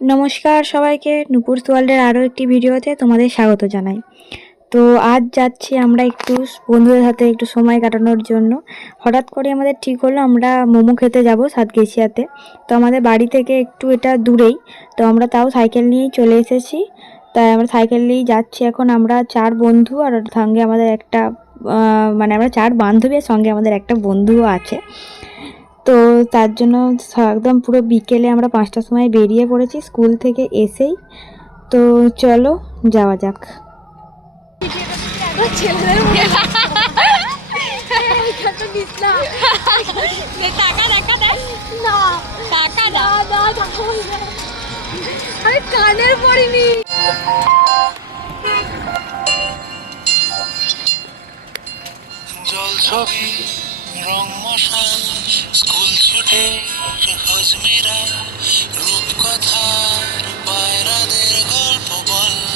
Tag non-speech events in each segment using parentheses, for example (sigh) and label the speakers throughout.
Speaker 1: নমস্কার সবাইকে। নুপুর ওয়ার্ল্ডের আরও একটি ভিডিওতে তোমাদের স্বাগত জানাই। তো আজ যাচ্ছি আমরা একটু বন্ধুদের সাথে একটু সময় কাটানোর জন্য। হঠাৎ করে আমাদের ঠিক হলো, আমরা মোমো খেতে যাব সাতগেছিয়াতে তো আমাদের বাড়ি থেকে একটু এটা দূরেই। তো আমরা তাও সাইকেল নিয়েই চলে এসেছি। তাই আমরা সাইকেল নিয়েই যাচ্ছি। এখন আমরা চার বন্ধু আর সঙ্গে আমাদের একটা মানে আমরা চার বান্ধবীর সঙ্গে আমাদের একটা বন্ধুও আছে। তো তার জন্য একদম পুরো বিকেলে আমরা পাঁচটার সময় বেরিয়ে পড়েছি স্কুল থেকে এসেই। তো চলো, যাওয়া যাক।
Speaker 2: জল ছবি। রং মশাল স্কুল ছুটে হজমিরা রূপকথার পায়রাদের গল্প বল।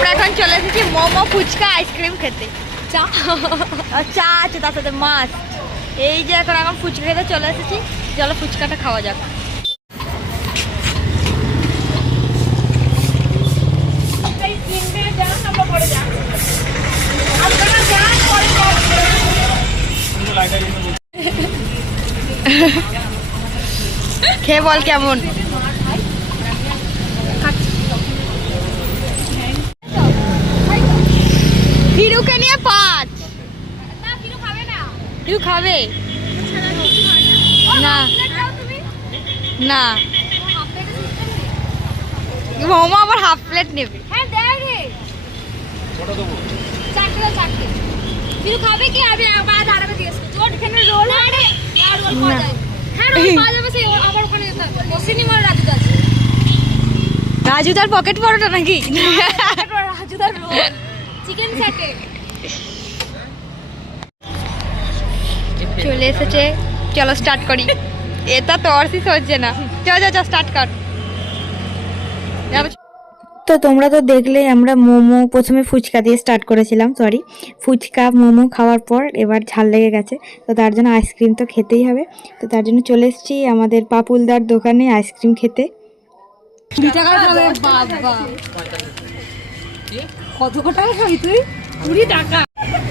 Speaker 3: আমরা এখন চলে এসেছি মোমো ফুচকা আইসক্রিম খেতে। চা। চা আছে, তার সাথে মাছ। এই যে এখন এখন ফুচকা খেতে চলে এসেছি। চলো ফুচকাটা খাওয়া যাক। খেয়ে বল কেমন? ফিরুকে নিয়ে পাঁচ। খাবে? না। না। মোমো আবার হাফ প্লেট নেবে।
Speaker 4: হ্যাঁ দেয় রে। চারটে চারটে। কিন্তু খাবে কি? আমি আবার দাঁড়াবে জিজ্ঞেস করছি ওর এখানে রোল না রে। আর রোল পাওয়া যায়। হ্যাঁ রোল পাওয়া যাবে সেই আমার ওখানে যেতে হবে বসিনি মার রাজু
Speaker 3: রাজু তার পকেট পরোটা নাকি?
Speaker 4: রাজু তার রোল চিকেন স্যাটে
Speaker 3: চলে এসেছে। চলো স্টার্ট করি। (laughs) এটা তো আর শেষ হচ্ছে না। চল চল চল স্টার্ট কর।
Speaker 1: তো তোমরা তো দেখলেই আমরা মোমো প্রথমে ফুচকা দিয়ে স্টার্ট করেছিলাম সরি ফুচকা মোমো খাওয়ার পর এবার ঝাল লেগে গেছে। তো তার জন্য আইসক্রিম তো খেতেই হবে। তো তার জন্য চলে এসেছি আমাদের পাপুলদার দোকানে আইসক্রিম খেতে।
Speaker 4: কত টাকা খাবি তুই? কুড়ি টাকা।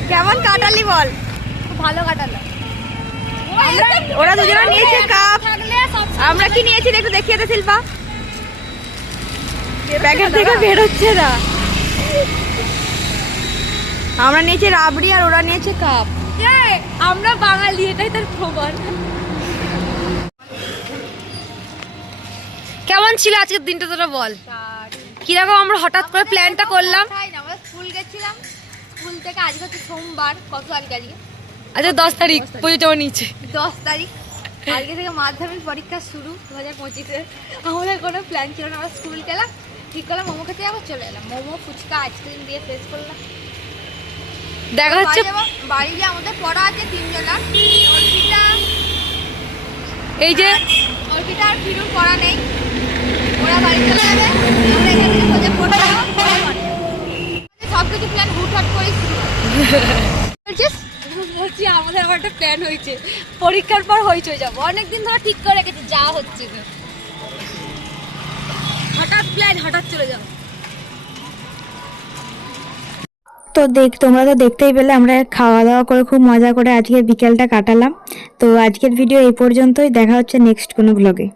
Speaker 3: কেমন কাটালি বল?
Speaker 4: ভালো কাটালো।
Speaker 3: ওরা দুজনে নিয়েছে কাপ আমরা কি নিয়েছি একটু দেখিয়ে দে শিল্পা। প্যাকেট থেকে বেরোচ্ছে না আমরা নিয়েছি রাবড়ি আর ওরা নিয়েছে কাপ
Speaker 4: আমরা বাঙালি এটাই তার প্রমাণ।
Speaker 3: কেমন ছিল আজকের দিনটা তোরা বল? কীরকম আমরা হঠাৎ করে প্ল্যানটা করলাম?
Speaker 4: স্কুল গেছিলাম। স্কুল থেকে আজকে হচ্ছে সোমবার কত তারিখ আজকে?
Speaker 3: আচ্ছা দশ তারিখ পুজো জমা নিচ্ছে
Speaker 4: দশ তারিখ। আজকে থেকে মাধ্যমিক পরীক্ষা শুরু দু হাজার পঁচিশে। আমাদের কোনো প্ল্যান ছিল না আমরা স্কুল গেলাম ঠিক করলাম মোমো খেতে আবার চলে এলাম। মোমো ফুচকা আইসক্রিম দিয়ে ফ্রেশ করলাম।
Speaker 3: দেখা হচ্ছে
Speaker 4: বাড়ি যাবো- যে আমাদের পড়া আছে তিনজনার অর্পিতা
Speaker 3: এই যে
Speaker 4: অর্পিতা আর ফিরুর পড়া নেই। ওরা বাড়ি চলে যাবে আমরা এখান থেকে সোজা পড়ে যাব সব কিছু প্ল্যান হুটহাট করেই শুরু বলছিস বলছি আমাদের আবার একটা প্ল্যান হয়েছে। পরীক্ষার পর হইচই যাব। অনেকদিন ধরে ঠিক করে রেখেছি, যা হচ্ছে না। হঠাৎ প্ল্যান হঠাৎ চলে যাব।
Speaker 1: তো দেখ, তোমরা তো দেখতেই পেলে, আমরা খাওয়া দাওয়া করে খুব মজা করে আজকে বিকেলটা কাটালাম। তো আজকের ভিডিও এই পর্যন্তই। দেখা হচ্ছে নেক্সট কোনো ব্লগে